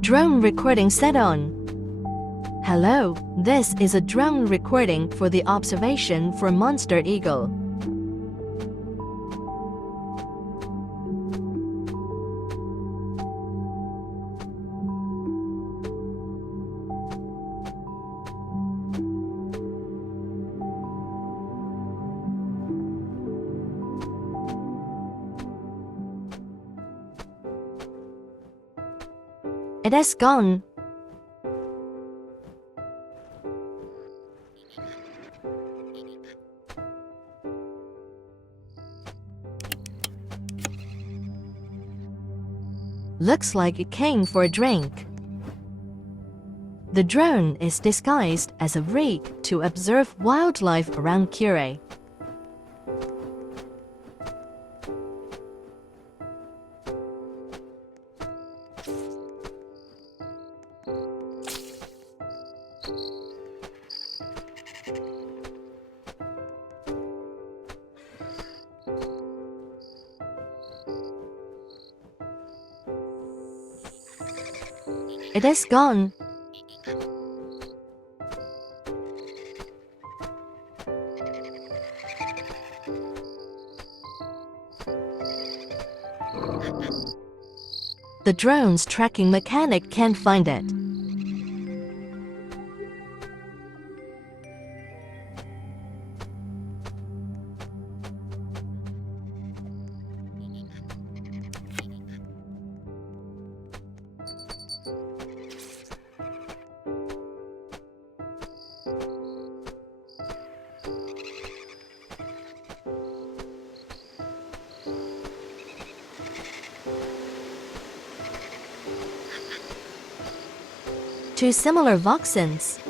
Drone recording set on. Hello, this is a drone recording for the observation for monster eagle. It has gone. Looks like it came for a drink. The drone is disguised as a Vreek to observe wildlife around Kiray. It is gone. The drone's tracking mechanic can't find it. Two similar Voxens.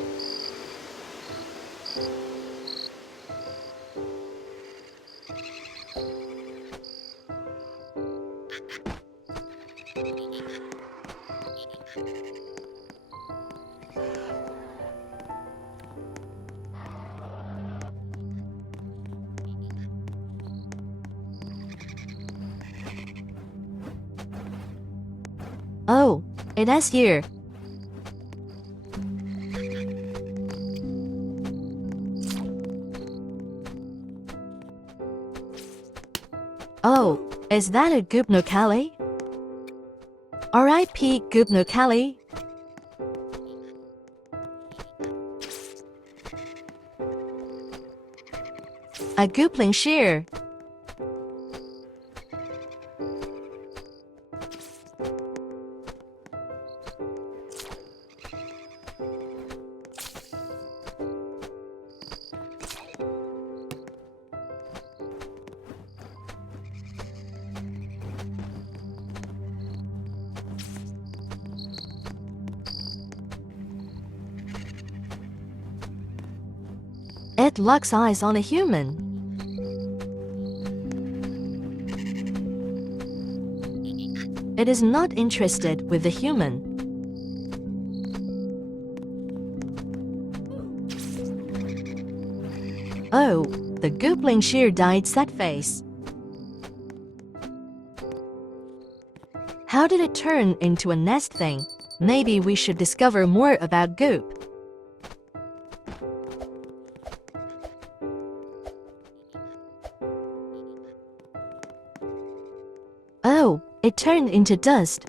Oh, it has shear. Oh, is that a Goop nocalii? RIP Goop nocalii? A Goop Lingxir. It locks eyes on a human. It is not interested with the human. Oh, the Goop Lingxir died sad face. How did it turn into a nest thing? Maybe we should discover more about Goop. Oh, it turned into dust.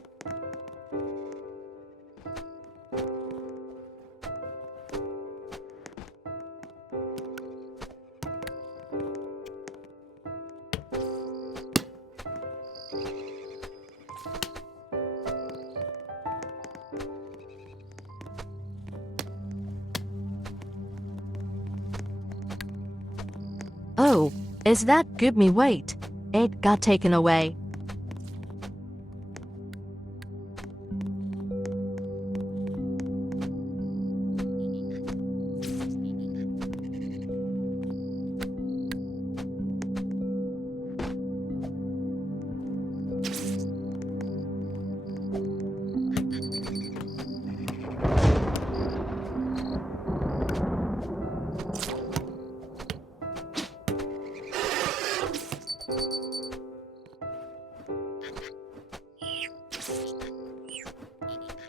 Oh, is that Goop me? Wait, it got taken away.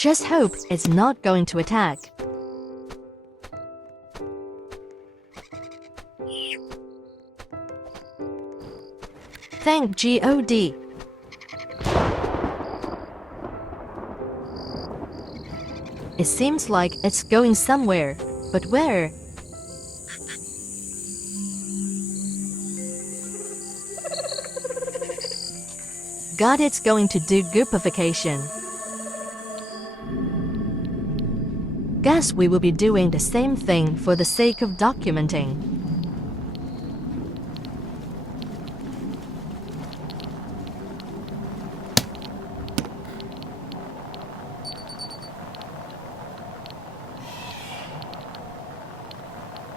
Just hope it's not going to attack. Thank God. It seems like it's going somewhere, but where? God, it's going to do Goopification. Guess we will be doing the same thing for the sake of documenting.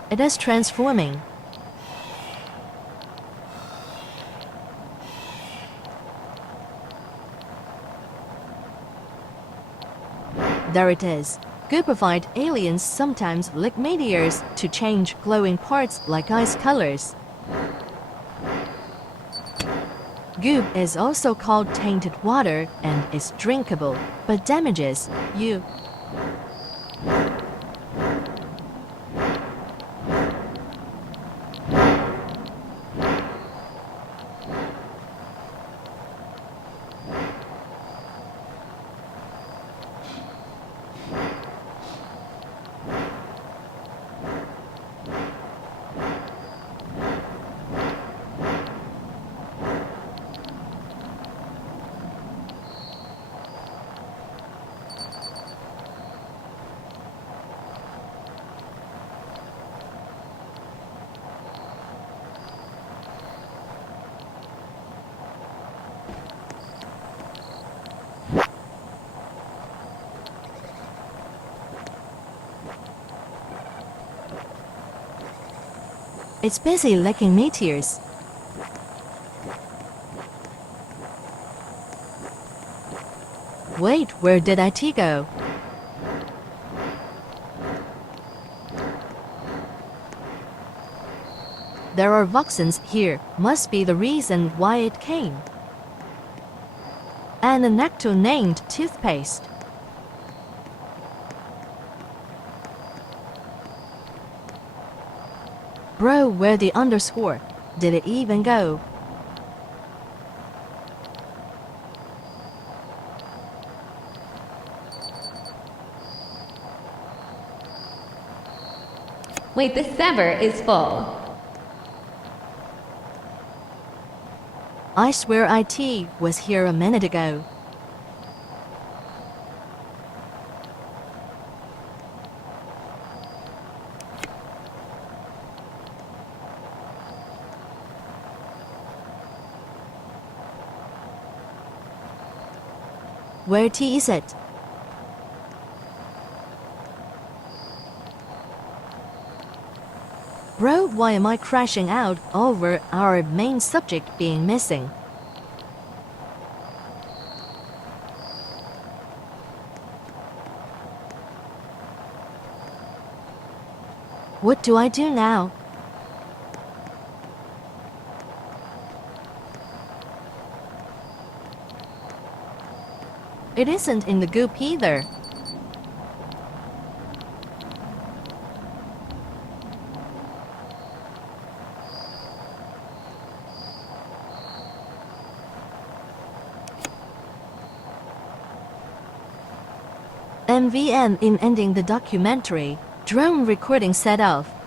It is transforming. There it is. Goopified aliens sometimes lick meteors to change glowing parts like ice colors. Goop is also called tainted water and is drinkable, but damages you. It's busy licking meteors. Wait, where did IT go? There are Voxens here, must be the reason why it came. And a Nectall named toothpaste. Bro, where the underscore? Did it even go? Wait, the server is full. I swear IT was here a minute ago. Where is it? Bro, why am I crashing out over our main subject being missing? What do I do now? It isn't in the goop either. MVN in ending the documentary. Drone recording set off.